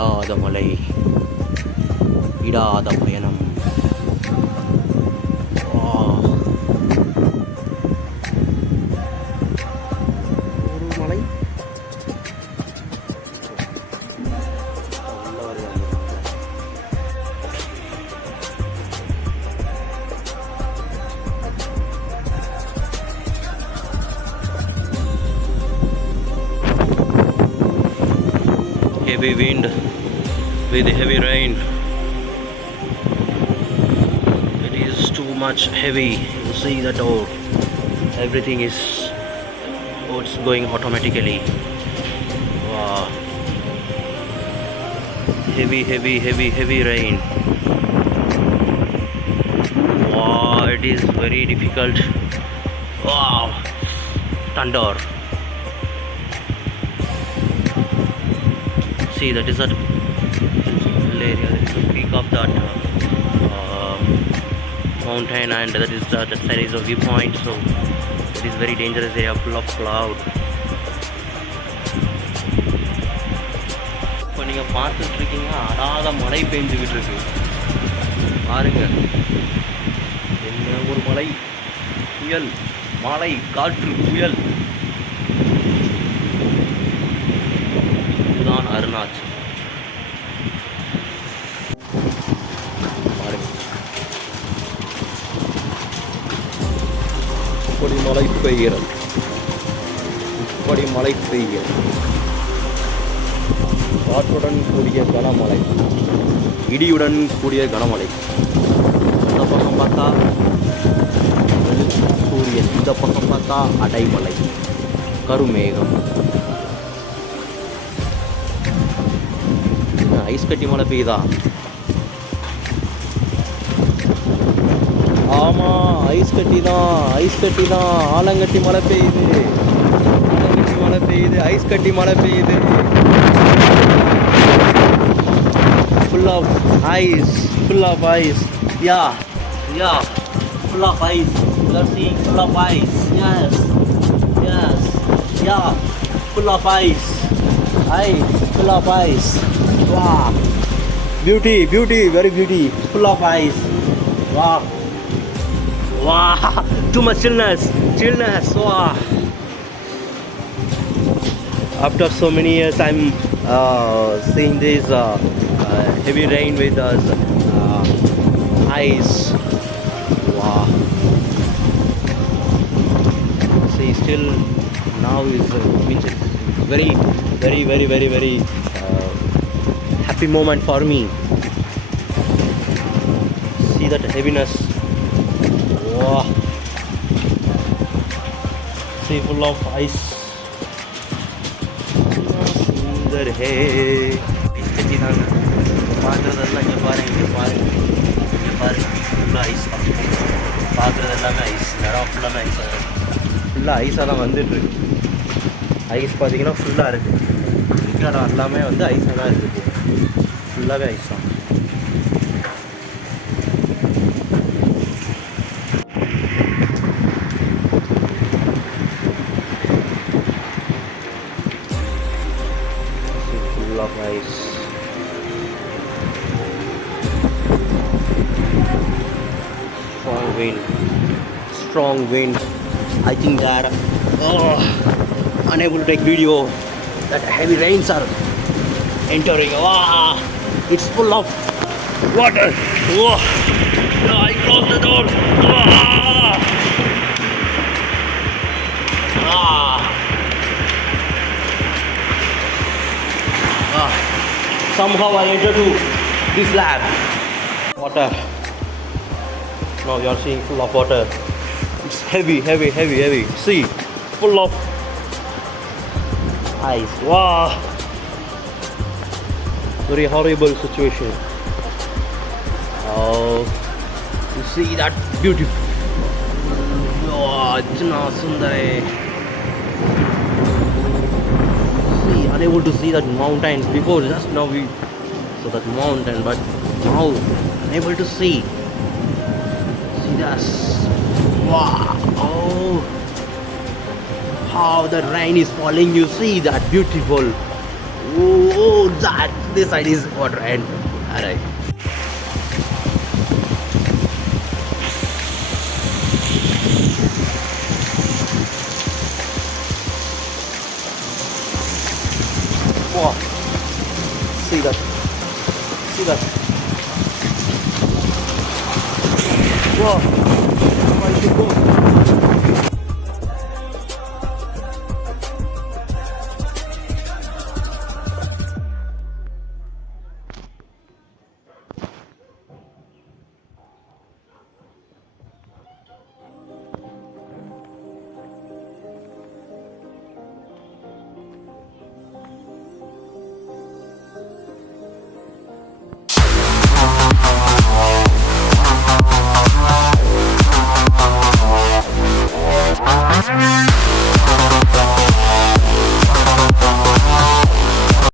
விடாத மலை, விடாத பயணம். ஒரு மலை heavy wind with heavy rain. It is too much heavy. You see the door. Everything is it's going automatically. Wow. Heavy rain. Wow, it is very difficult. Wow. Thunder. See, that is a area, that is the peak of that mountain, and that is that side is a viewpoint, so it is very dangerous area full of cloud. இப்போ நீங்கள் பார்த்துட்டு இருக்கீங்க, அடாத மழை பெஞ்சுக்கிட்டு இருக்கு பாருங்க. என்ன ஒரு மழை, புயல், மழை, காற்று, புயல். இதுதான் அருணாச்சல். இப்படி மழை பெய்கிறது, இப்படி மழை பெய்கிறது. காற்றுடன் கூடிய கனமழை, இடியுடன் கூடிய கனமழை. இந்த பக்கம் பார்த்தா சூரியன், இந்த பக்கம் பார்த்தா அடைமலை, கருமேகம். ஐஸ் கட்டி மழை பெய்யுதா? ஆமாம், ஐஸ் கட்டி தான், ஐஸ் கட்டி தான். ஆலங்கட்டி மழை பெய்யுது, ஆலங்கட்டி மழை பெய்யுது, ஐஸ் கட்டி மழை பெய்யுது. Full of ice, full of ice. Yeah, full of ice. You are seeing full of ice. Yes, yeah, full of ice, full of ice. Wow, beauty, very beauty, full of ice. Wow, too much chillness. Wow. After so many years, I'm seeing this heavy rain with ice. Wow. See, still now is very happy moment for me. See that heaviness. Wow. See, full of ice. Sundar hai. பார்க்குறதெல்லாம் இங்கே பாருங்க, ஃபுல்லாக ஐஸ் தான். பார்க்குறது எல்லாமே ஐஸ், நேரம் ஃபுல்லாமே ஐஸ். ஃபுல்லாக ஐஸாக தான் வந்துட்டுருக்கு. ஐஸ் பார்த்தீங்கன்னா ஃபுல்லாக இருக்குது. இடம் எல்லாமே வந்து ஐஸாக தான் இருக்குது, ஃபுல்லாகவே ஐஸ் தான். Full of ice. Strong wind. I think that unable to take video. That heavy rains are entering. It's full of water. I closed the door. Somehow I entered to this lab. Water. Now you are seeing full of water. It's heavy. See, full of ice. Wow, very horrible situation. Oh, you see that beautiful. Oh, Jana Sundare. See, unable to see that mountains before. Just now we saw that mountain, but now unable to see. Yes. Wow. Oh, how the rain is falling. You see that beautiful. Oh, that this side is water and alright. Wow, see that, see that. Wow, why should go?